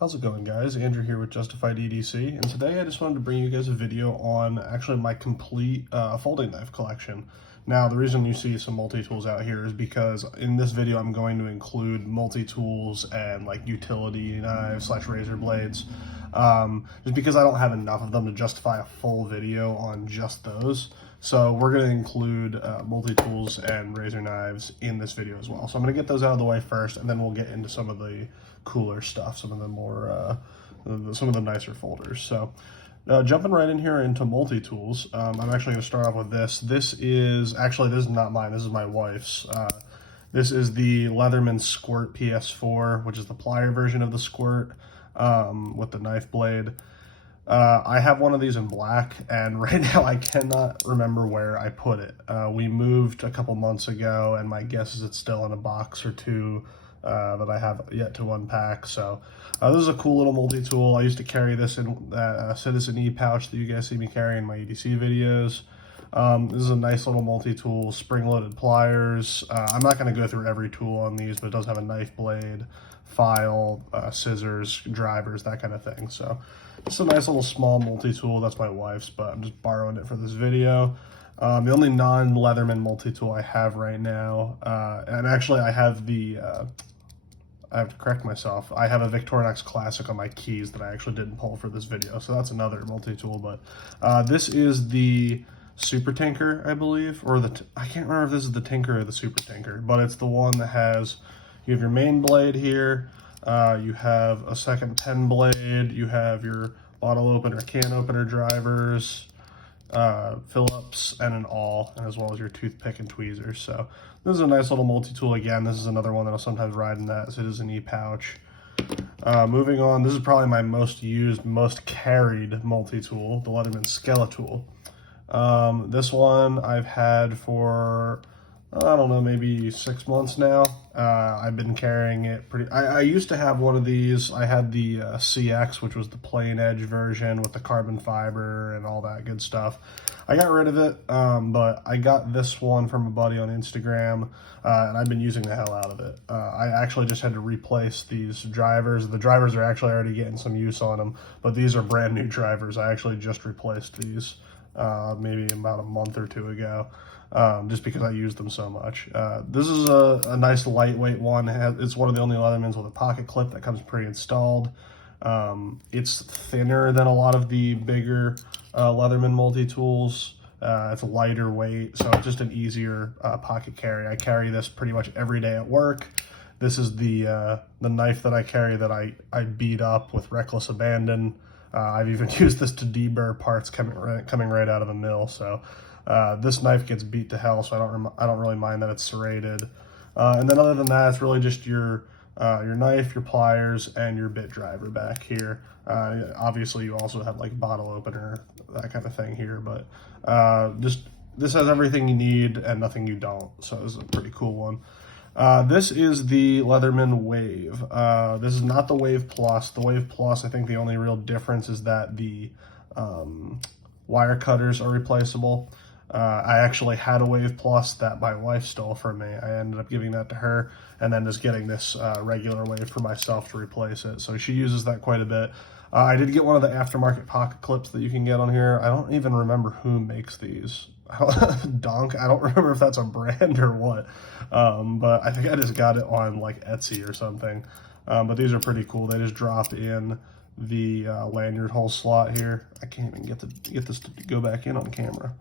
How's it going, guys? Andrew here with Justified EDC, and today I just wanted to bring you guys a video on actually my complete folding knife collection. Now, the reason you see some multi-tools out here is because in this video I'm going to include multi-tools and like utility knives / razor blades, just because I don't have enough of them to justify a full video on just those. So we're going to include multi-tools and razor knives in this video as well. So I'm going to get those out of the way first, and then we'll get into some of the cooler stuff, some of the more, some of the nicer folders. So jumping right in here into multi-tools, I'm actually going to start off with this. This is not mine, this is my wife's. This is the Leatherman Squirt PS4, which is the plier version of the Squirt with the knife blade. I have one of these in black, and right now I cannot remember where I put it. We moved a couple months ago, and my guess is it's still in a box or two that I have yet to unpack. So this is a cool little multi-tool. I used to carry this in that Citizen E pouch that you guys see me carry in my EDC videos. This is a nice little multi-tool, spring-loaded pliers. I'm not going to go through every tool on these, but it does have a knife blade, file, scissors, drivers, that kind of thing. So it's a nice little small multi-tool. That's my wife's, but I'm just borrowing it for this video. The only non-Leatherman multi-tool I have right now, and actually I have the, I have to correct myself, I have a Victorinox Classic on my keys that I actually didn't pull for this video, so that's another multi-tool. But this is the Super Tinker, I believe, or I can't remember if this is the Tinker or the Super Tinker, but it's the one that has, you have your main blade here, you have a second pen blade, you have your bottle opener, can opener drivers, Phillips, and an awl, as well as your toothpick and tweezers. So this is a nice little multi-tool. Again, this is another one that I'll sometimes ride in that Citizen E pouch. Moving on, this is probably my most used, most carried multi-tool, the Leatherman Skeletool. This one I've had for, I don't know, maybe 6 months now. I've been carrying it I used to have one of these. I had the CX, which was the plain edge version with the carbon fiber and all that good stuff. I got rid of it, but I got this one from a buddy on Instagram, and I've been using the hell out of it. I actually just had to replace these drivers. The drivers are actually already getting some use on them, but these are brand new drivers. I actually just replaced these maybe about a month or two ago. Just because I use them so much. This is a nice lightweight one. It's one of the only Leathermans with a pocket clip that comes pre-installed. It's thinner than a lot of the bigger Leatherman multi-tools. It's a lighter weight, so it's just an easier pocket carry. I carry this pretty much every day at work. This is the knife that I carry that I beat up with reckless abandon. I've even used this to deburr parts coming right out of a mill. So this knife gets beat to hell, so I don't really mind that it's serrated. And then other than that, it's really just your knife, your pliers, and your bit driver back here. Obviously, you also have like bottle opener, that kind of thing here, but just this has everything you need and nothing you don't. So this is a pretty cool one. This is the Leatherman Wave. This is not the Wave Plus. The Wave Plus, I think the only real difference is that the wire cutters are replaceable. I actually had a Wave Plus that my wife stole from me. I ended up giving that to her, and then just getting this regular Wave for myself to replace it. So she uses that quite a bit. I did get one of the aftermarket pocket clips that you can get on here. I don't even remember who makes these. Donk, I don't remember if that's a brand or what, but I think I just got it on like Etsy or something. But these are pretty cool. They just drop in the lanyard hole slot here. I can't even get this to go back in on camera.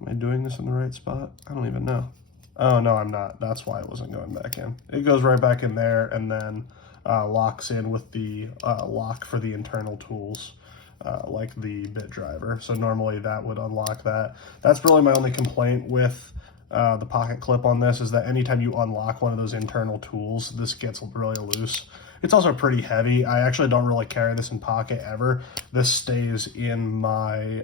Am I doing this in the right spot? I don't even know. Oh, no, I'm not. That's why it wasn't going back in. It goes right back in there and then locks in with the lock for the internal tools, like the bit driver. So normally that would unlock that. That's really my only complaint with the pocket clip on this, is that anytime you unlock one of those internal tools, this gets really loose. It's also pretty heavy. I actually don't really carry this in pocket ever. This stays in my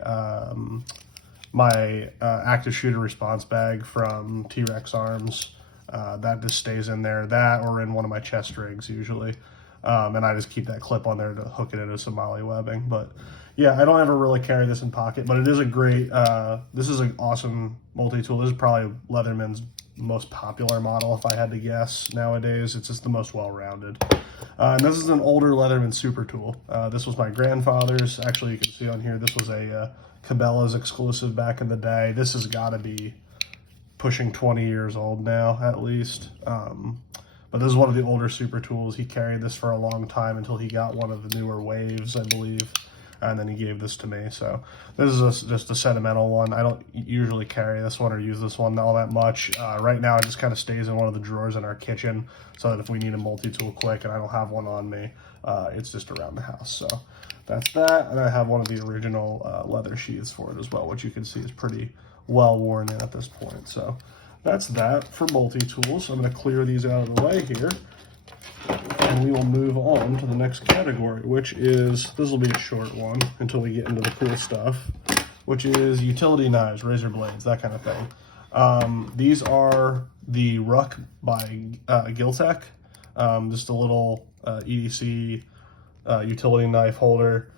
active shooter response bag from T-Rex Arms. That just stays in there. That or in one of my chest rigs usually. And I just keep that clip on there to hook it into Somali webbing. But yeah, I don't ever really carry this in pocket, but it is a great, this is an awesome multi-tool. This is probably Leatherman's most popular model, if I had to guess nowadays. It's just the most well-rounded. And this is an older Leatherman Supertool. This was my grandfather's. Actually, you can see on here, this was a Cabela's exclusive back in the day. This has got to be pushing 20 years old now, at least. But this is one of the older Supertools. He carried this for a long time until he got one of the newer Waves, I believe. And then he gave this to me. So this is just a sentimental one. I don't usually carry this one or use this one all that much. Right now, it just kind of stays in one of the drawers in our kitchen so that if we need a multi-tool quick and I don't have one on me, it's just around the house. So that's that. And I have one of the original leather sheaths for it as well, which you can see is pretty well worn in at this point. So that's that for multi-tools. I'm going to clear these out of the way here. And we will move on to the next category, which is, this will be a short one until we get into the cool stuff, which is utility knives, razor blades, that kind of thing. These are the RUK by Giltek, just a little EDC utility knife holder.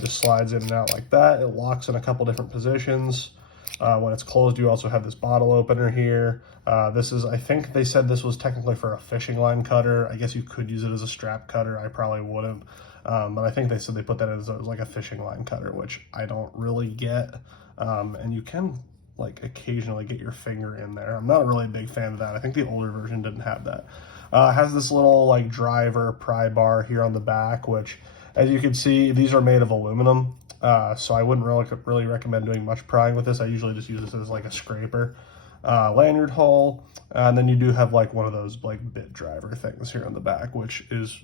Just slides in and out like that. It locks in a couple different positions. When it's closed, you also have this bottle opener here. This is, I think they said this was technically for a fishing line cutter. I guess you could use it as a strap cutter. I probably wouldn't. But I think they said they put that as like a fishing line cutter, which I don't really get. And you can like occasionally get your finger in there. I'm not really a big fan of that. I think the older version didn't have that. It has this little like driver pry bar here on the back, which as you can see, these are made of aluminum. So I wouldn't really recommend doing much prying with this. I usually just use this as like a scraper. Lanyard hole, and then you do have like one of those like bit driver things here on the back, which is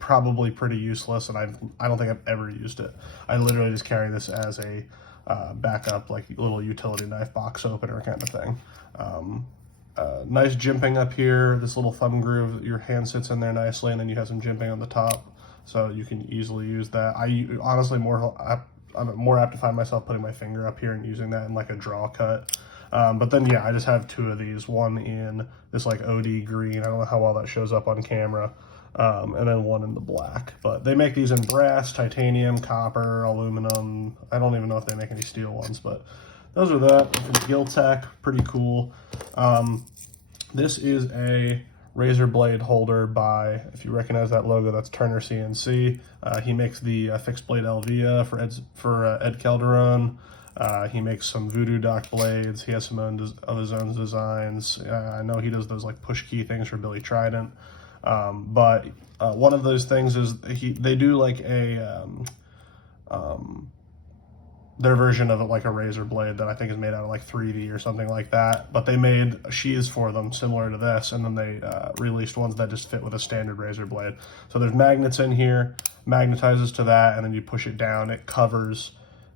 probably pretty useless, and I don't think I've ever used it. I literally just carry this as a backup, like little utility knife box opener kind of thing. Nice jimping up here, this little thumb groove, your hand sits in there nicely, and then you have some jimping on the top, so you can easily use that. I honestly I'm more apt to find myself putting my finger up here and using that in like a draw cut. But then, yeah, I just have two of these, one in this like OD green. I don't know how well that shows up on camera. And then one in the black. But they make these in brass, titanium, copper, aluminum. I don't even know if they make any steel ones, but those are that. Giltek, pretty cool. This is a razor blade holder by, if you recognize that logo, that's Turner CNC. He makes the fixed blade Elvia for Ed Calderon. He makes some voodoo dock blades. He has some of his own designs. I know he does those like push key things for Billy Trident. But one of those things is they do like a their version of it, like a razor blade that I think is made out of like 3D or something like that. But they made sheaths for them similar to this, and then they released ones that just fit with a standard razor blade. So there's magnets in here, magnetizes to that, and then you push it down. It covers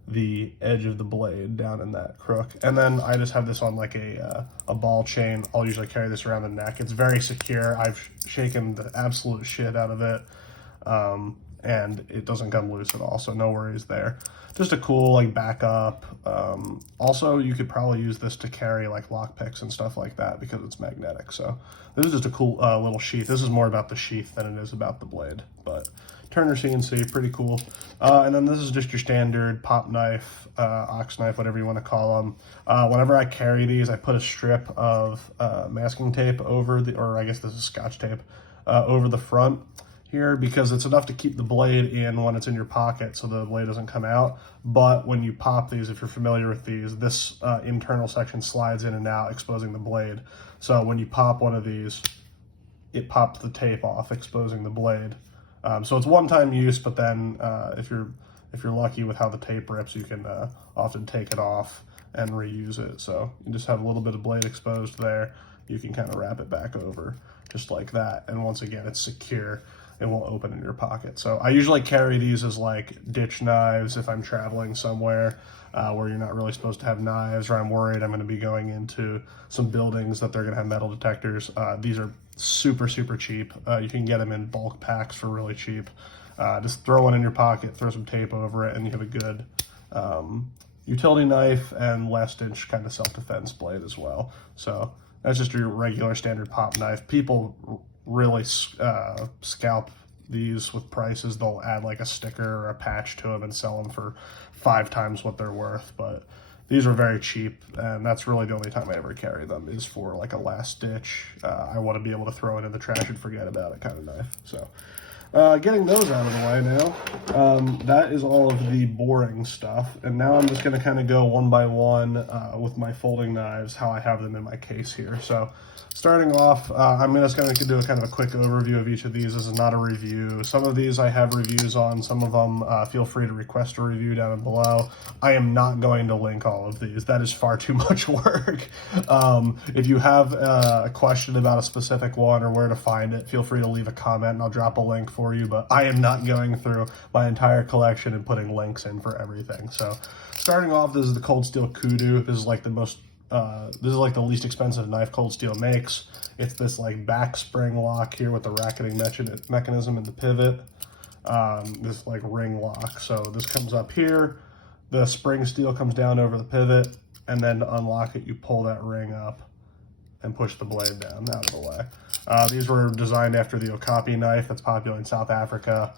the edge of the blade down in that crook. And then I just have this on like a ball chain. I'll usually carry this around the neck. It's very secure. I've shaken the absolute shit out of it, and it doesn't come loose at all, so no worries there. Just a cool like backup. Also, you could probably use this to carry like lock picks and stuff like that because it's magnetic. So this is just a cool little sheath. This is more about the sheath than it is about the blade, but Turner CNC, pretty cool. And then this is just your standard pop knife, ox knife, whatever you want to call them. Whenever I carry these, I put a strip of masking tape over or I guess this is Scotch tape, over the front here, because it's enough to keep the blade in when it's in your pocket so the blade doesn't come out. But when you pop these, if you're familiar with these, this internal section slides in and out, exposing the blade. So when you pop one of these, it pops the tape off, exposing the blade. So it's one-time use, but then if you're lucky with how the tape rips, you can often take it off and reuse it. So you just have a little bit of blade exposed there. You can kind of wrap it back over just like that. And once again, it's secure. It won't open in your pocket. So I usually carry these as like ditch knives if I'm traveling somewhere where you're not really supposed to have knives, or I'm worried I'm going to be going into some buildings that they're going to have metal detectors. These are super, super cheap. You can get them in bulk packs for really cheap. Just throw one in your pocket, throw some tape over it, and you have a good utility knife and last inch kind of self-defense blade as well. So that's just your regular standard pop knife. People really scalp these with prices. They'll add like a sticker or a patch to them and sell them for 5 times what they're worth. But these are very cheap, and that's really the only time I ever carry them is for like a last ditch. I want to be able to throw it in the trash and forget about it kind of knife. So getting those out of the way now, that is all of the boring stuff. And now I'm just going to kind of go one by one with my folding knives, how I have them in my case here. So starting off, I'm just going to do a kind of a quick overview of each of these. This is not a review. Some of these I have reviews on. Some of them, feel free to request a review down below. I am not going to link all of these. That is far too much work. If you have a question about a specific one or where to find it, feel free to leave a comment and I'll drop a link for you. But I am not going through my entire collection and putting links in for everything. So starting off, this is the Cold Steel Kudu. This is like the most this is like the least expensive knife Cold Steel makes. It's this like back spring lock here with the racketing mechanism and the pivot. This like ring lock. So this comes up here. The spring steel comes down over the pivot, and then to unlock it, you pull that ring up and push the blade down out of the way. These were designed after the Okapi knife that's popular in South Africa.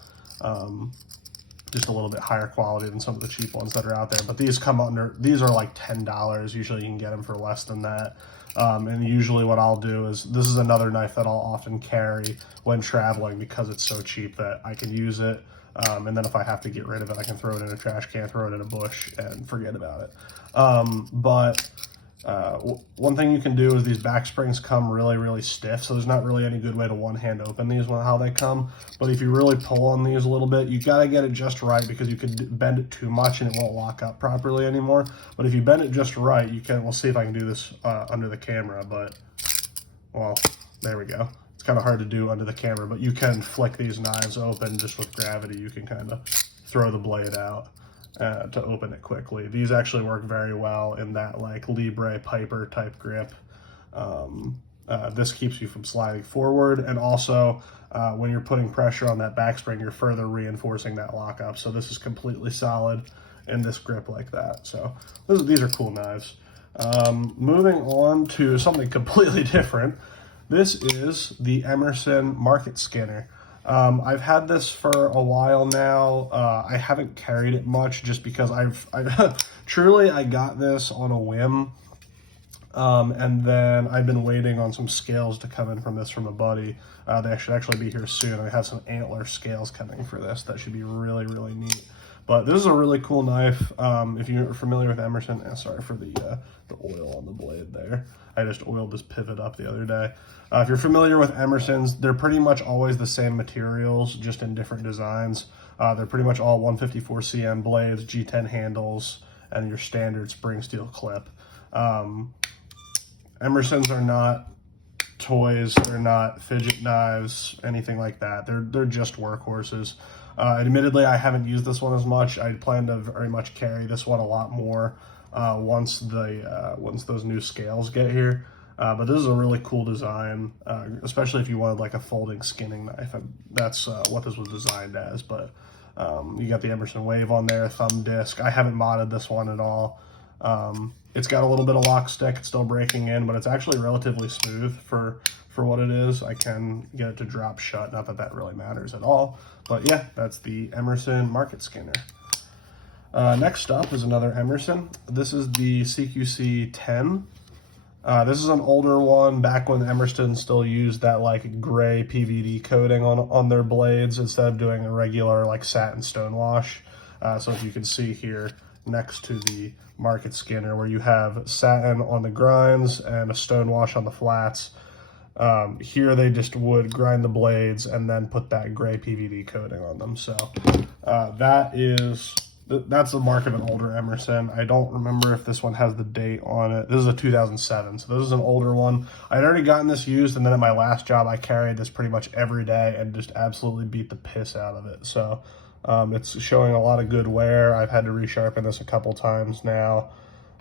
Just a little bit higher quality than some of the cheap ones that are out there. But these come under, these are like $10. Usually you can get them for less than that. And usually what I'll do is, this is another knife that I'll often carry when traveling because it's so cheap that I can use it. And then if I have to get rid of it, I can throw it in a trash can, throw it in a bush, and forget about it. One thing you can do is these back springs come really stiff, so there's not really any good way to one hand open these when how they come. But if you really pull on these a little bit, you gotta get it just right, because you could bend it too much and it won't lock up properly anymore. But if you bend it just right, you can. We'll see if I can do this under the camera, but well, there we go. It's kind of hard to do under the camera, but you can flick these knives open just with gravity. You can kind of throw the blade out to open it quickly. These actually work very well in that like Libre Piper type grip. This keeps you from sliding forward, and also when you're putting pressure on that back spring, you're further reinforcing that lockup. So this is completely solid in this grip like that. So these are cool knives. Moving on to something completely different. This is the Emerson Market Skinner. I've had this for a while now. I haven't carried it much just because I've truly, I got this on a whim. And then I've been waiting on some scales to come in from this from a buddy. They should actually be here soon. I have some antler scales coming for this. That should be really neat. But this is a really cool knife. If you're familiar with Emerson, sorry for the oil on the blade there. I just oiled this pivot up the other day. If you're familiar with Emersons, they're pretty much always the same materials, just in different designs. They're pretty much all 154 cm blades, G10 handles, and your standard spring steel clip. Emersons are not toys, they're not fidget knives, anything like that. They're just workhorses. Admittedly, I haven't used this one as much. I plan to very much carry this one a lot more once those new scales get here. But this is a really cool design, especially if you wanted like a folding skinning knife. And that's what this was designed as. But you got the Emerson Wave on there, thumb disc. I haven't modded this one at all. It's got a little bit of lock stick. It's still breaking in, but it's actually relatively smooth for what it is. I can get it to drop shut. Not that that really matters at all. But yeah, that's the Emerson Market Skinner. Next up is another Emerson. This is the CQC10. This is an older one, back when Emerson still used that like gray PVD coating on their blades instead of doing a regular like satin stone wash. So if you can see here next to the Market Skinner, where you have satin on the grinds and a stone wash on the flats. Here they just would grind the blades and then put that gray PVD coating on them. So that's the mark of an older Emerson. I don't remember if this one has the date on it. This is a 2007, so this is an older one. I'd already gotten this used, and then at my last job, I carried this pretty much every day and just absolutely beat the piss out of it. So it's showing a lot of good wear. I've had to resharpen this a couple times now.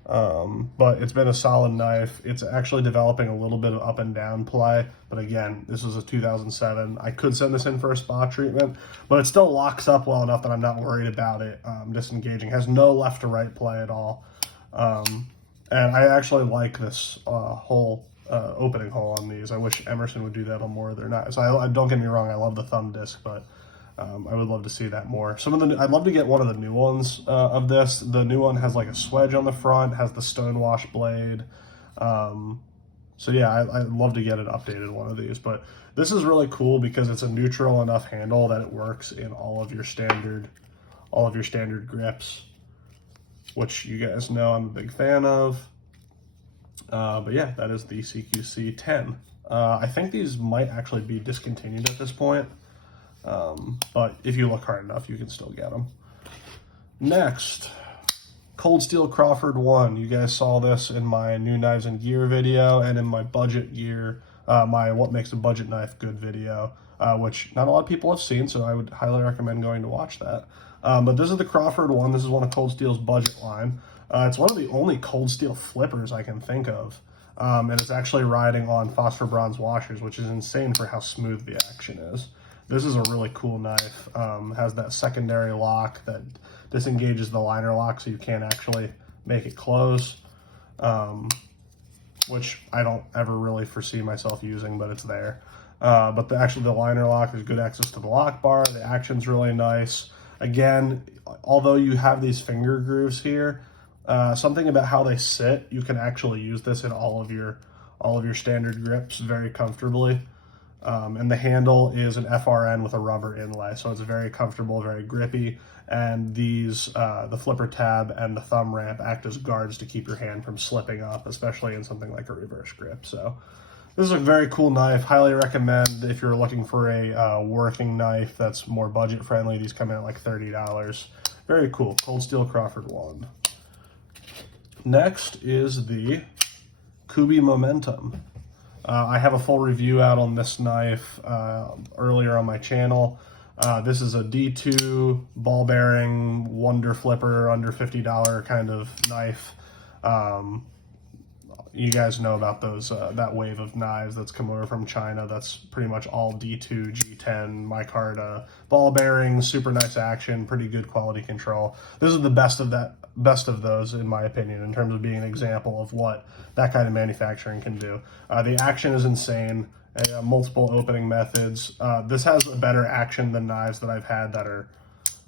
But it's been a solid knife. It's actually developing a little bit of up and down play, but again, this is a 2007. I could send this in for a spa treatment, but it still locks up well enough that I'm not worried about it disengaging. It has no left to right play at all. And I actually like this opening hole on these. I wish Emerson would do that on more of their knives. Don't get me wrong, I love the thumb disc, but I would love to see that more. I'd love to get one of the new ones of this. The new one has like a swedge on the front, has the stonewash blade. So yeah, I'd love to get an updated one of these. But this is really cool because it's a neutral enough handle that it works in all of your standard grips, which you guys know I'm a big fan of. But yeah, that is the CQC10. I think these might actually be discontinued at this point. But if you look hard enough, you can still get them. Next, Cold Steel Crawford 1. You guys saw this in my new knives and gear video and in my budget gear, my what makes a budget knife good video, which not a lot of people have seen, so I would highly recommend going to watch that. But this is the Crawford 1. This is one of Cold Steel's budget line. It's one of the only Cold Steel flippers I can think of. And it's actually riding on phosphor bronze washers, which is insane for how smooth the action is. This is a really cool knife. Has that secondary lock that disengages the liner lock so you can't actually make it close, which I don't ever really foresee myself using, but it's there. But the liner lock, there's good access to the lock bar. The action's really nice. Again, although you have these finger grooves here, something about how they sit, you can actually use this in all of your standard grips very comfortably. And the handle is an FRN with a rubber inlay, so it's very comfortable, very grippy. And these, the flipper tab and the thumb ramp act as guards to keep your hand from slipping up, especially in something like a reverse grip. So this is a very cool knife. Highly recommend if you're looking for a working knife that's more budget friendly. These come in at like $30. Very cool. Cold Steel Crawford 1. Next is the Kubey Momentum. I have a full review out on this knife earlier on my channel. This is a D2 ball bearing wonder flipper, under $50 kind of knife. You guys know about those that wave of knives that's come over from China. That's pretty much all D2, G10, micarta, ball bearings, super nice action, pretty good quality control. This is the best of those in my opinion in terms of being an example of what that kind of manufacturing can do. The action is insane. Multiple opening methods. This has a better action than knives that I've had that are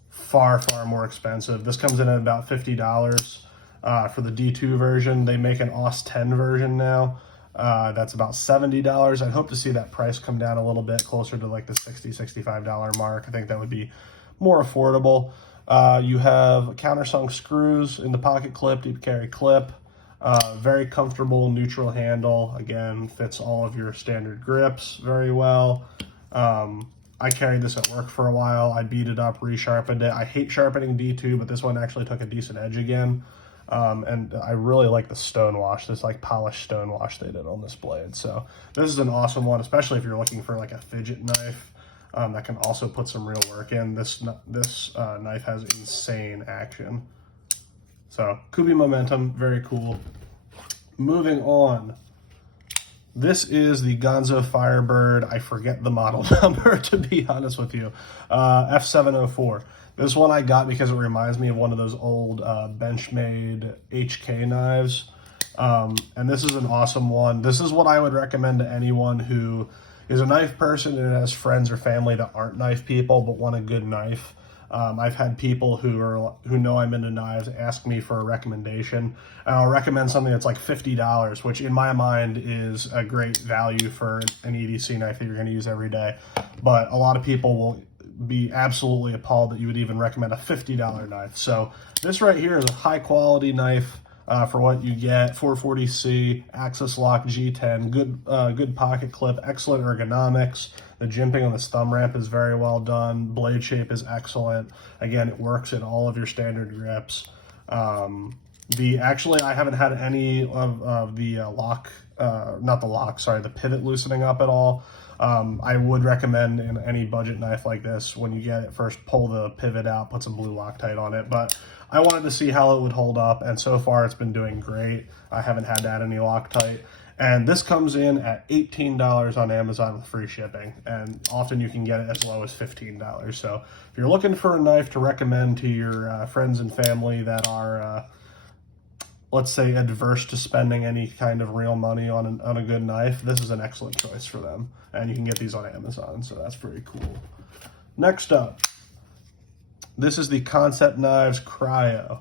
far more expensive. This comes in at about $50. For the D2 version. They make an AUS 10 version now. That's about $70. I'd hope to see that price come down a little bit closer to like the $60, $65 mark. I think that would be more affordable. You have countersunk screws in the pocket clip, deep carry clip. Very comfortable neutral handle. Again, fits all of your standard grips very well. I carried this at work for a while. I beat it up, resharpened it. I hate sharpening D2, but this one actually took a decent edge again. And I really like the stonewash, this like polished stonewash they did on this blade. So this is an awesome one, especially if you're looking for like a fidget knife that can also put some real work in. This knife has insane action. So Kubey Momentum, very cool. Moving on. This is the Ganzo Firebird. I forget the model number, to be honest with you. F704. This one I got because it reminds me of one of those old Benchmade HK knives. And this is an awesome one. This is what I would recommend to anyone who is a knife person and has friends or family that aren't knife people but want a good knife. I've had people who know I'm into knives ask me for a recommendation, and I'll recommend something that's like $50, which in my mind is a great value for an EDC knife that you're going to use every day. But a lot of people will be absolutely appalled that you would even recommend a $50 knife. So this right here is a high quality knife for what you get. 440C, axis lock, G10, good pocket clip, excellent ergonomics. The jimping on this thumb ramp is very well done. Blade shape is excellent. Again, it works in all of your standard grips. Actually, I haven't had any of the the pivot loosening up at all. I would recommend in any budget knife like this, when you get it, first pull the pivot out, put some blue Loctite on it. But I wanted to see how it would hold up, and so far it's been doing great. I haven't had to add any Loctite. And this comes in at $18 on Amazon with free shipping, and often you can get it as low as $15. So if you're looking for a knife to recommend to your friends and family that are, let's say, adverse to spending any kind of real money on a good knife, this is an excellent choice for them. And you can get these on Amazon, so that's pretty cool. Next up, this is the Kansept Knives Kryo.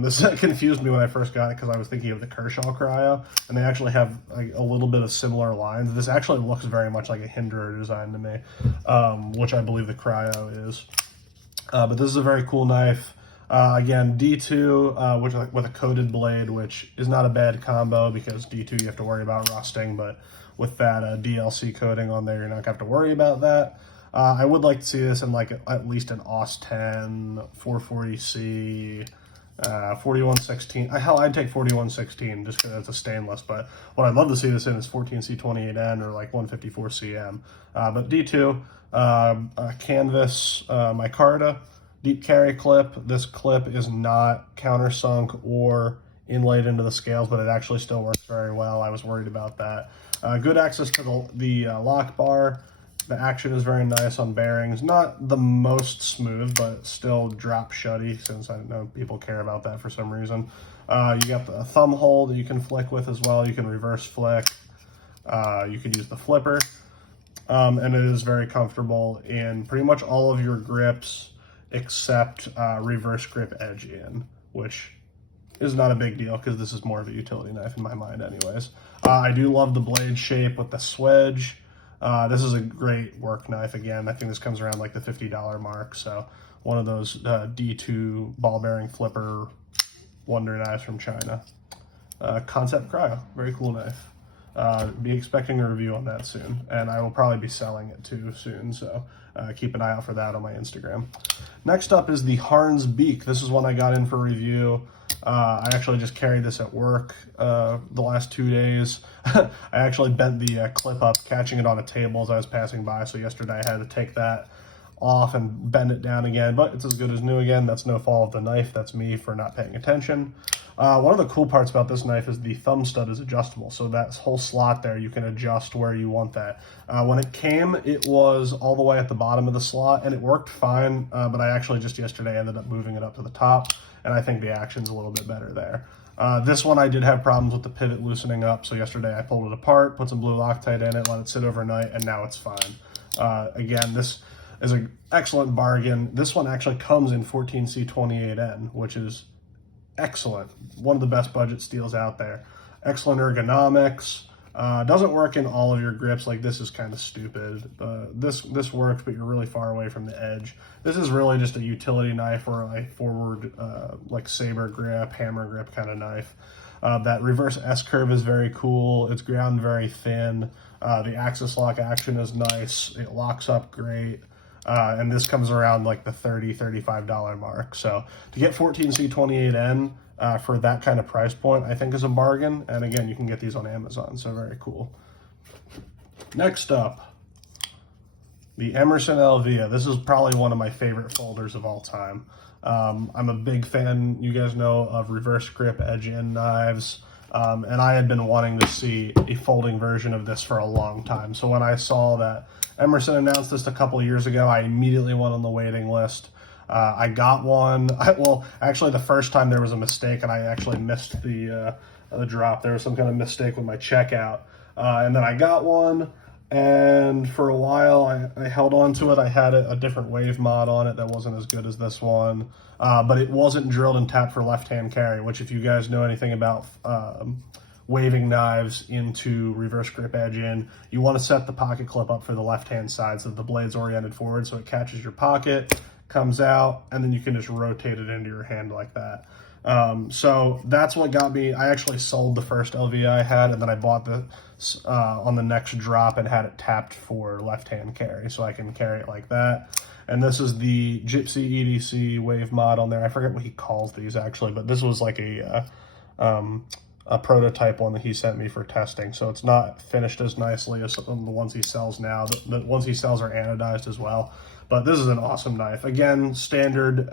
This confused me when I first got it because I was thinking of the Kershaw Kryo, and they actually have a little bit of similar lines. This actually looks very much like a Hinderer design to me, which I believe the Kryo is. But this is a very cool knife. Again, D2 with a coated blade, which is not a bad combo because D2 you have to worry about rusting, but with that DLC coating on there, you're not going to have to worry about that. I would like to see this in like at least an AUS 10, 440C, 4116. Hell, I'd take 4116 just because it's a stainless, but what I'd love to see this in is 14C28N or like 154CM. But D2, canvas, micarta, deep carry clip. This clip is not countersunk or inlaid into the scales, but it actually still works very well. I was worried about that. Good access to the lock bar. The action is very nice on bearings. Not the most smooth, but still drop shutty, since I know people care about that for some reason. You got the thumb hole that you can flick with as well. You can reverse flick. You can use the flipper. And it is very comfortable in pretty much all of your grips except reverse grip edge in, which is not a big deal because this is more of a utility knife in my mind anyways. I do love the blade shape with the swedge. This is a great work knife. Again, I think this comes around like the $50 mark. So one of those D2 ball bearing flipper wonder knives from China. Kansept Kryo, very cool knife. Be expecting a review on that soon, and I will probably be selling it too soon, so keep an eye out for that on my Instagram. Next up is the Harnds Beak. This is one I got in for review. I actually just carried this at work the last 2 days. I actually bent the clip up, catching it on a table as I was passing by, so yesterday I had to take that off and bend it down again, but it's as good as new again. That's no fault of the knife. That's me for not paying attention. One of the cool parts about this knife is the thumb stud is adjustable, so that whole slot there, you can adjust where you want that. When it came, it was all the way at the bottom of the slot, and it worked fine, but I actually just yesterday ended up moving it up to the top, and I think the action's a little bit better there. This one I did have problems with the pivot loosening up, so yesterday I pulled it apart, put some blue Loctite in it, let it sit overnight, and now it's fine. Again, this is an excellent bargain. This one actually comes in 14C28N, which is excellent. One of the best budget steels out there. Excellent ergonomics. Doesn't work in all of your grips. Like, this is kind of stupid. This works, but you're really far away from the edge. This is really just a utility knife or a forward like saber grip, hammer grip kind of knife. That reverse S-curve is very cool. It's ground very thin. The axis lock action is nice. It locks up great. And this comes around like the $30, $35 mark. So to get 14C28N for that kind of price point, I think is a bargain. And again, you can get these on Amazon, so very cool. Next up, the Emerson Elvia. This is probably one of my favorite folders of all time. I'm a big fan, you guys know, of reverse grip edge-in knives. And I had been wanting to see a folding version of this for a long time. So when I saw that Emerson announced this a couple years ago, I immediately went on the waiting list. I got one. Well, actually, the first time there was a mistake, and I actually missed the drop. There was some kind of mistake with my checkout. And then I got one, and for a while, I held on to it. I had a different Wave mod on it that wasn't as good as this one. But it wasn't drilled and tapped for left-hand carry, which if you guys know anything about waving knives into reverse grip edge in, you want to set the pocket clip up for the left-hand side so the blade's oriented forward so it catches your pocket, comes out, and then you can just rotate it into your hand like that. So that's what got me. I actually sold the first Elvia I had, and then I bought this on the next drop and had it tapped for left-hand carry, so I can carry it like that. And this is the Gypsy EDC Wave mod on there. I forget what he calls these actually, but this was like a prototype one that he sent me for testing. So it's not finished as nicely as the ones he sells now. The ones he sells are anodized as well. But this is an awesome knife. Again, standard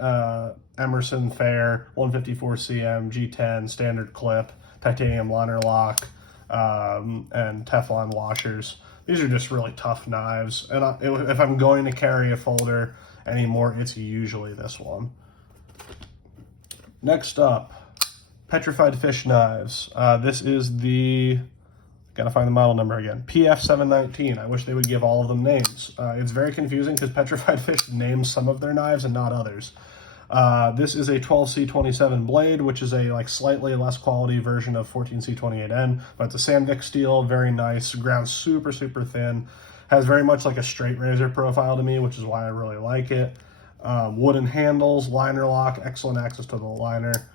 Emerson Fair 154cm G10 standard clip, titanium liner lock, and Teflon washers. These are just really tough knives, and if I'm going to carry a folder anymore, it's usually this one. Next up, Petrified fish knives. This is the Gotta find the model number again. PF719. I wish they would give all of them names. It's very confusing because Petrified Fish names some of their knives and not others. This is a 12C27 blade, which is a slightly less quality version of 14C28N, but it's a Sandvik steel, very nice, ground super, super thin. Has very much like a straight razor profile to me, which is why I really like it. Wooden handles, liner lock, excellent access to the liner.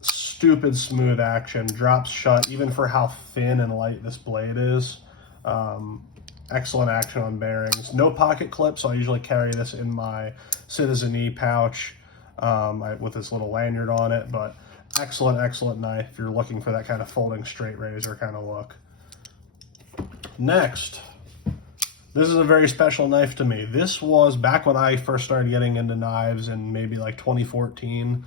Stupid smooth action, drops shut, even for how thin and light this blade is. Excellent action on bearings. No pocket clip, so I usually carry this in my Citizen E pouch with this little lanyard on it, but excellent, excellent knife if you're looking for that kind of folding straight razor kind of look. Next, this is a very special knife to me. This was back when I first started getting into knives in maybe 2014.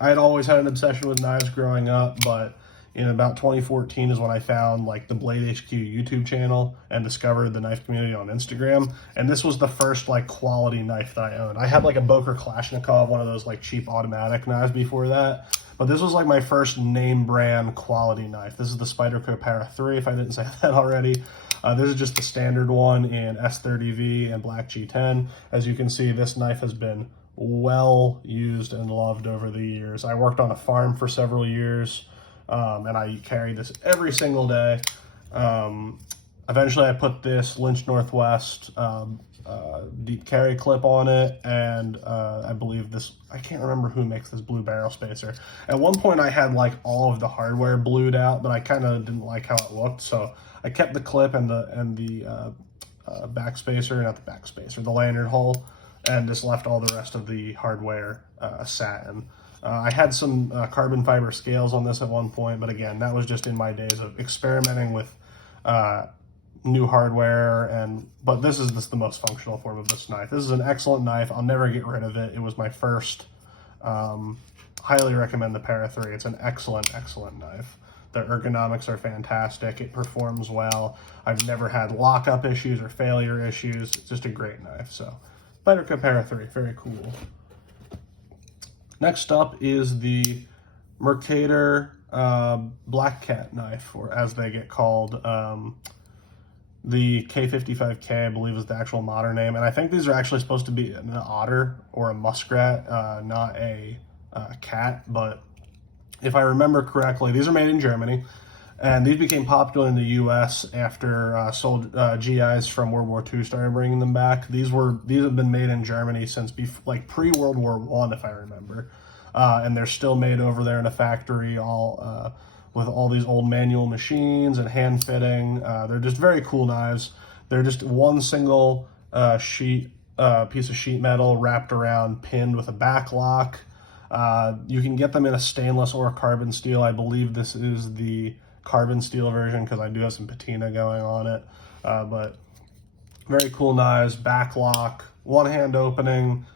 I had always had an obsession with knives growing up, but in about 2014 is when I found the Blade HQ YouTube channel and discovered the knife community on Instagram. And this was the first quality knife that I owned. I had a Boker Kalashnikov, one of those cheap automatic knives before that. But this was my first name brand quality knife. This is the Spyderco Para3, if I didn't say that already. This is just the standard one in S30V and Black G10. As you can see, this knife has been well used and loved over the years. I worked on a farm for several years, and I carried this every single day. Eventually I put this Lynch Northwest deep carry clip on it, and I believe this, I can't remember who makes this blue barrel spacer. At one point I had all of the hardware blued out, but I kind of didn't like how it looked, so I kept the clip and the back spacer, not the back spacer, the lanyard hole, and just left all the rest of the hardware satin. I had some carbon fiber scales on this at one point, but again, that was just in my days of experimenting with new hardware, but this is the most functional form of this knife. This is an excellent knife. I'll never get rid of it. It was my first. Highly recommend the Para3. It's an excellent, excellent knife. The ergonomics are fantastic. It performs well. I've never had lockup issues or failure issues. It's just a great knife. So Spyderco Para3, very cool. Next up is the Mercator Black Cat knife, or as they get called, the K55K, I believe is the actual modern name. And I think these are actually supposed to be an otter or a muskrat, not a cat. But if I remember correctly, these are made in Germany. And these became popular in the U.S. after GIs from World War II started bringing them back. These have been made in Germany since pre-World War I, if I remember. And they're still made over there in a factory, all with all these old manual machines and hand fitting. They're just very cool knives. They're just one single piece of sheet metal wrapped around, pinned with a back lock. You can get them in a stainless or a carbon steel. I believe this is the carbon steel version because I do have some patina going on it. But very cool knives, back lock, one hand opening.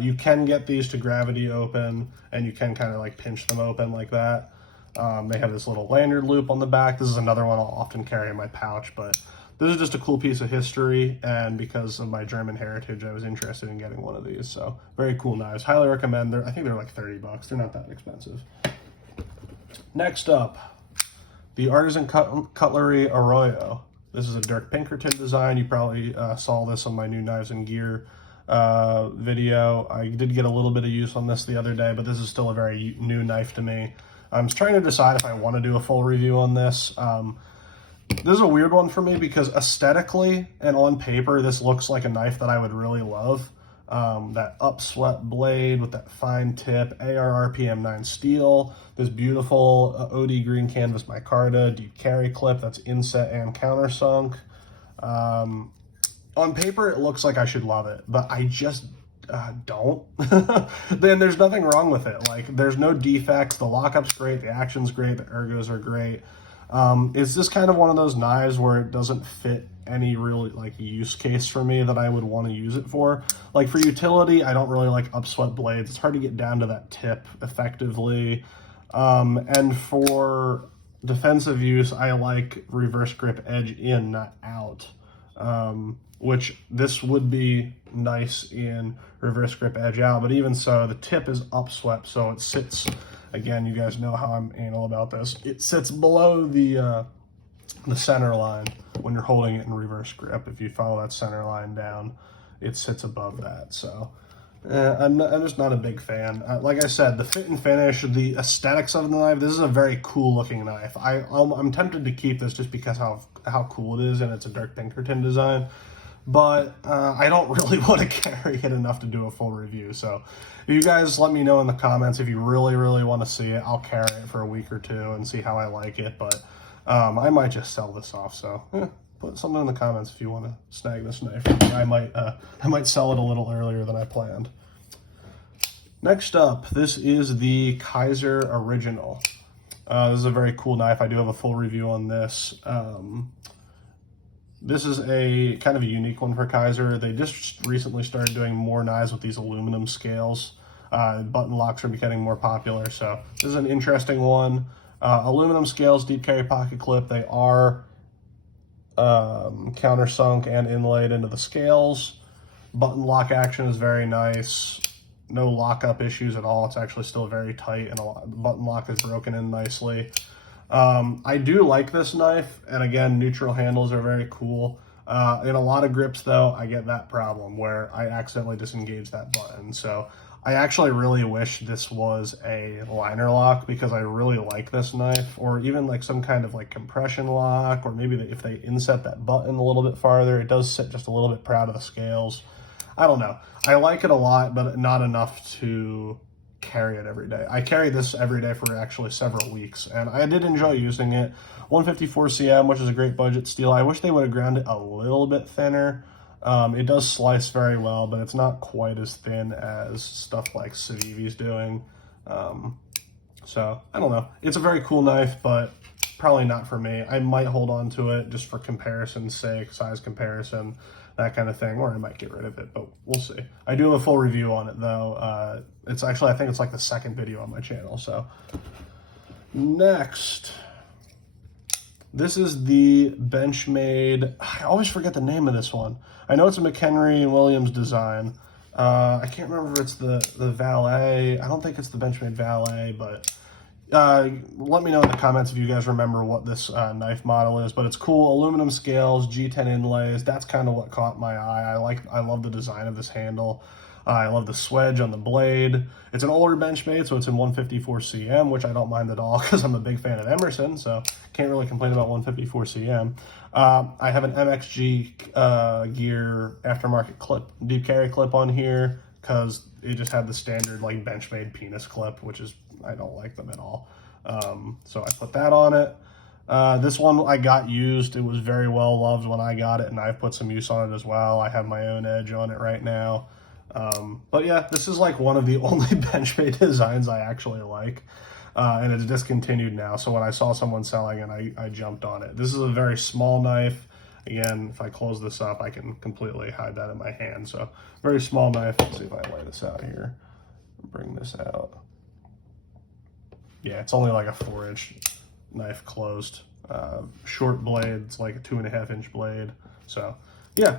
You can get these to gravity open, and you can kind of pinch them open like that. They have this little lanyard loop on the back. This is another one I'll often carry in my pouch, but this is just a cool piece of history, and because of my German heritage, I was interested in getting one of these. So very cool knives. Highly recommend. I think they're $30. They're not that expensive. Next up, the Artisan Cutlery Arroyo. This is a Dirk Pinkerton design. You probably saw this on my new Knives and Gear video. I did get a little bit of use on this the other day, but this is still a very new knife to me. I'm trying to decide if I want to do a full review on this. This is a weird one for me because aesthetically and on paper, this looks like a knife that I would really love. That upswept blade with that fine tip, AR RPM 9 steel, this beautiful OD green canvas micarta, deep carry clip that's inset and countersunk. On paper, it looks like I should love it, but I just don't. Then there's nothing wrong with it. There's no defects. The lockup's great, the action's great, the ergos are great. It's just kind of one of those knives where it doesn't fit any really use case for me that I would want to use it for. For utility, I don't really like upswept blades. It's hard to get down to that tip effectively. And for defensive use, I like reverse grip edge in, not out. Which this would be nice in reverse grip edge out, but even so, the tip is upswept, so it sits, again, you guys know how I'm anal about this, it sits below the the center line when you're holding it in reverse grip. If you follow that center line down, it sits above that. So I'm just not a big fan. Like I said, the fit and finish, the aesthetics of the knife, this is a very cool looking knife. I'm tempted to keep this just because how cool it is, and it's a Dirk Pinkerton design. But I don't really want to carry it enough to do a full review. So if you guys let me know in the comments if you really, really want to see it, I'll carry it for a week or two and see how I like it. But I might just sell this off. So put something in the comments if you want to snag this knife. I might sell it a little earlier than I planned. Next up, this is the Kizer Original. This is a very cool knife. I do have a full review on this. This is a kind of a unique one for Kizer. They just recently started doing more knives with these aluminum scales. Button locks are becoming more popular, so this is an interesting one. Aluminum scales, deep carry pocket clip. They are countersunk and inlaid into the scales. Button lock action is very nice. No lockup issues at all. It's actually still very tight, and the button lock is broken in nicely. I do like this knife, and again, neutral handles are very cool. In a lot of grips, though, I get that problem where I accidentally disengage that button. So I actually really wish this was a liner lock, because I really like this knife, or even like some kind of like compression lock, or maybe if they inset that button a little bit farther, it does sit just a little bit proud of the scales. I don't know. I like it a lot, but not enough to carry it every day. I carry this every day for actually several weeks, and I did enjoy using it. 154 cm, which is a great budget steel. I wish they would have ground it a little bit thinner. It does slice very well, but it's not quite as thin as stuff like Civivi's doing. So I don't know. It's a very cool knife, but probably not for me. I might hold on to it just for comparison's sake, size comparison, that kind of thing, or I might get rid of it, but we'll see. I do have a full review on it, though. It's actually, I think it's like the second video on my channel. So next, this is the Benchmade, I always forget the name of this one. I know it's a McHenry and Williams design. I can't remember if it's the Valet. I don't think it's the Benchmade Valet, but let me know in the comments if you guys remember what this knife model is. But it's cool. Aluminum scales, G10 inlays. That's kind of what caught my eye. I love the design of this handle. I love the swedge on the blade. It's an older Benchmade, so it's in 154 cm, which I don't mind at all because I'm a big fan of Emerson, so can't really complain about 154 cm. I have an MXG gear aftermarket clip, deep carry clip on here, because it just had the standard like Benchmade penis clip, which is, I don't like them at all. So I put that on it. This one I got used. It was very well loved when I got it, and I've put some use on it as well. I have my own edge on it right now. But yeah, this is like one of the only Benchmade designs I actually like. And it's discontinued now. So when I saw someone selling it, I jumped on it. This is a very small knife. Again, if I close this up, I can completely hide that in my hand. So very small knife. Let's see if I lay this out here. Bring this out. Yeah, it's only like a 4-inch knife closed. Short blade. It's like a 2.5-inch blade. So yeah,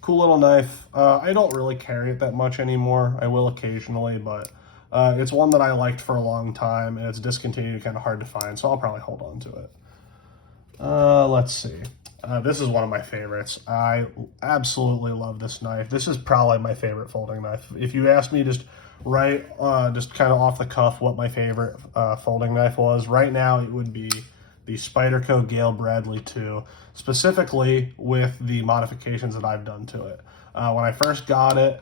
cool little knife. I don't really carry it that much anymore. I will occasionally, but it's one that I liked for a long time, and it's discontinued, kind of hard to find, so I'll probably hold on to it. Let's see. This is one of my favorites. I absolutely love this knife. This is probably my favorite folding knife. If you ask me just just kind of off the cuff what my favorite folding knife was, right now it would be the Spyderco Gayle Bradley 2, specifically with the modifications that I've done to it. When I first got it,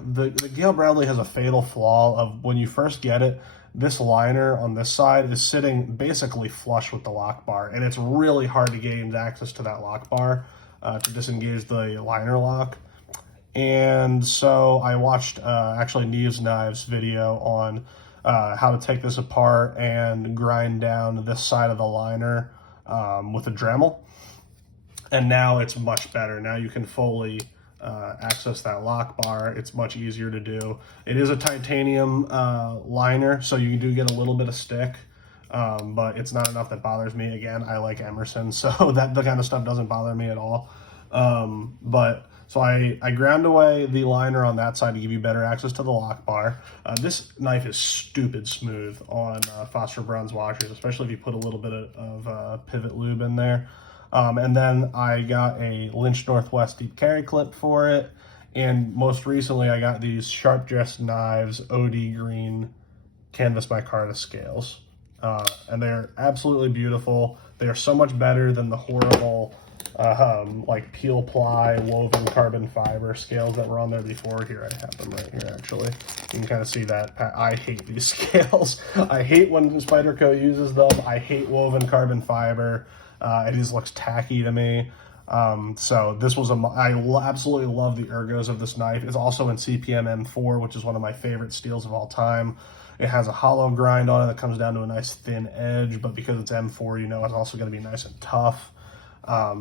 the Gayle Bradley has a fatal flaw of when you first get it, this liner on this side is sitting basically flush with the lock bar, and it's really hard to gain access to that lock bar to disengage the liner lock. And so I watched actually Neve's Knives video on how to take this apart and grind down this side of the liner with a Dremel. And now it's much better. Now you can fully access that lock bar. It's much easier to do. It is a titanium liner, so you do get a little bit of stick, but it's not enough that bothers me. Again, I like Emerson, so that the kind of stuff doesn't bother me at all. But So I ground away the liner on that side to give you better access to the lock bar. This knife is stupid smooth on phosphor bronze washers, especially if you put a little bit of pivot lube in there. And then I got a Lynch Northwest deep carry clip for it. And most recently, I got these Sharp Dressed Knives OD Green Canvas Micarta scales. And they're absolutely beautiful. They are so much better than the horrible like peel ply woven carbon fiber scales that were on there before. Here, I have them right here, actually. You can kind of see that. I hate these scales. I hate when Spyderco uses them. I hate woven carbon fiber. It just looks tacky to me. So this was I absolutely love the ergos of this knife. It's also in CPM M4, which is one of my favorite steels of all time. It has a hollow grind on it that comes down to a nice thin edge, but because it's M4, you know it's also going to be nice and tough.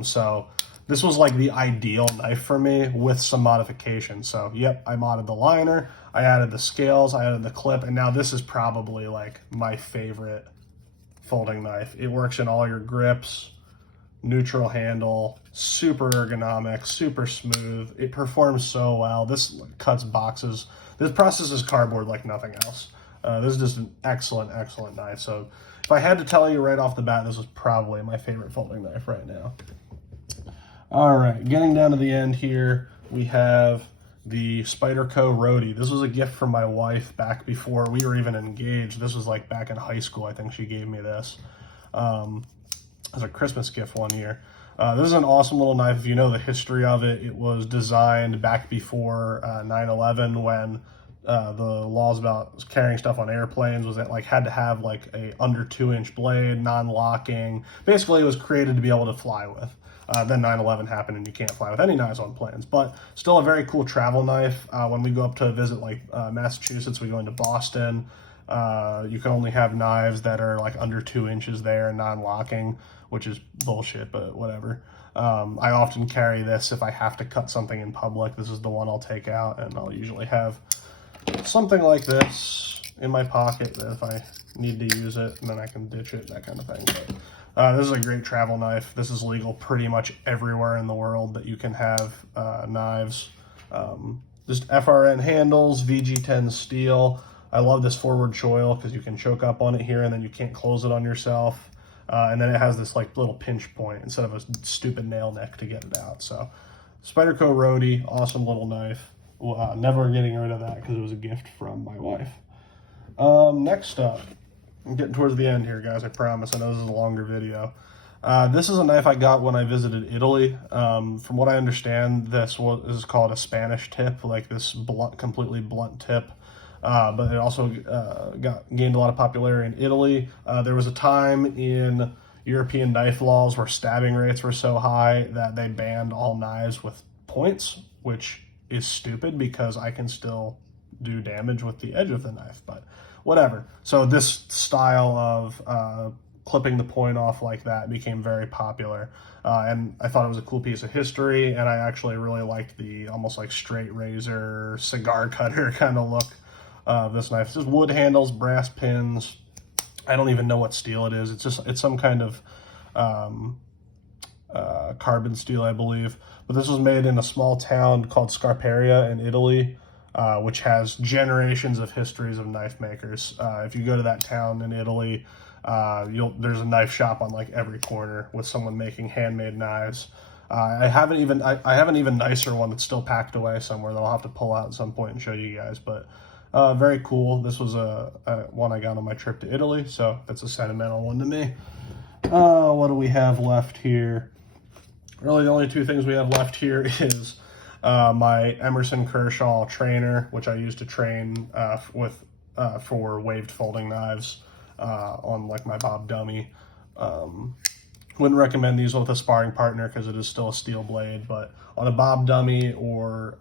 So this was like the ideal knife for me with some modifications. So yep, I modded the liner, I added the scales, I added the clip, and now this is probably like my favorite folding knife. It works in all your grips, neutral handle, super ergonomic, super smooth. It performs so well. This cuts boxes. This processes cardboard like nothing else. This is just an excellent, excellent knife. So if I had to tell you right off the bat, this was probably my favorite folding knife right now. All right, getting down to the end here, we have the Spyderco Roadie. This was a gift from my wife back before we were even engaged. This was like back in high school, I think she gave me this. As a Christmas gift one year. This is an awesome little knife. If you know the history of it, it was designed back before 9/11 when the laws about carrying stuff on airplanes was that like had to have like a under 2-inch blade, non-locking. Basically, it was created to be able to fly with. Then 9/11 happened and you can't fly with any knives on planes, but still a very cool travel knife. When we go up to visit like Massachusetts, we go into Boston. You can only have knives that are like under 2 inches there and non-locking, which is bullshit, but whatever. I often carry this if I have to cut something in public. This is the one I'll take out, and I'll usually have something like this in my pocket that if I need to use it, and then I can ditch it, that kind of thing. But this is a great travel knife. This is legal pretty much everywhere in the world that you can have knives. Just FRN handles, VG10 steel. I love this forward choil because you can choke up on it here and then you can't close it on yourself. And then it has this like little pinch point instead of a stupid nail neck to get it out. So Spyderco Roadie, awesome little knife. Never getting rid of that because it was a gift from my wife. Next up, I'm getting towards the end here, guys, I promise. I know this is a longer video. This is a knife I got when I visited Italy. From what I understand, this is called a Spanish tip, like this blunt, completely blunt tip. But it also gained a lot of popularity in Italy. There was a time in European knife laws where stabbing rates were so high that they banned all knives with points, which is stupid because I can still do damage with the edge of the knife, but whatever. So this style of clipping the point off like that became very popular. And I thought it was a cool piece of history, and I actually really liked the almost like straight razor, cigar cutter kind of look of this knife. It's just wood handles, brass pins. I don't even know what steel it is. It's some kind of carbon steel, I believe. But this was made in a small town called Scarperia in Italy, which has generations of histories of knife makers. If you go to that town in Italy, there's a knife shop on like every corner with someone making handmade knives. I have an even nicer one that's still packed away somewhere that I'll have to pull out at some point and show you guys. But very cool. This was a one I got on my trip to Italy, so that's a sentimental one to me. What do we have left here? Really, the only two things we have left here is my Emerson Kershaw trainer, which I use to train with for waved folding knives on like my Bob Dummy. Wouldn't recommend these with a sparring partner because it is still a steel blade, but on a Bob Dummy or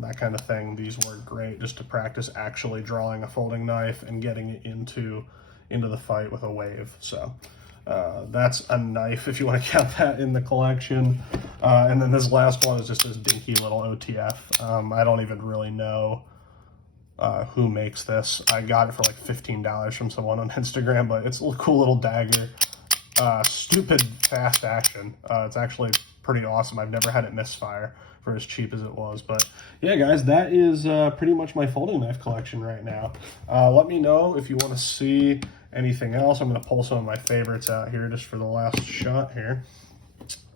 that kind of thing, these work great just to practice actually drawing a folding knife and getting it into the fight with a wave. So that's a knife if you want to count that in the collection. And then this last one is just this dinky little OTF. I don't even really know who makes this. I got it for like $15 from someone on Instagram, but it's a cool little dagger. Stupid fast action. It's actually pretty awesome. I've never had it misfire. for as cheap as it was. But yeah, guys, that is pretty much my folding knife collection right now. Let me know if you want to see anything else. I'm going to pull some of my favorites out here just for the last shot here.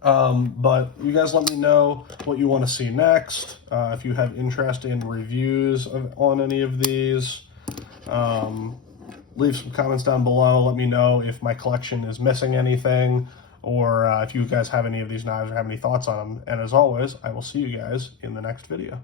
But you guys let me know what you want to see next. If you have interest in reviews on any of these, leave some comments down below. Let me know if my collection is missing anything, or if you guys have any of these knives or have any thoughts on them. And as always, I will see you guys in the next video.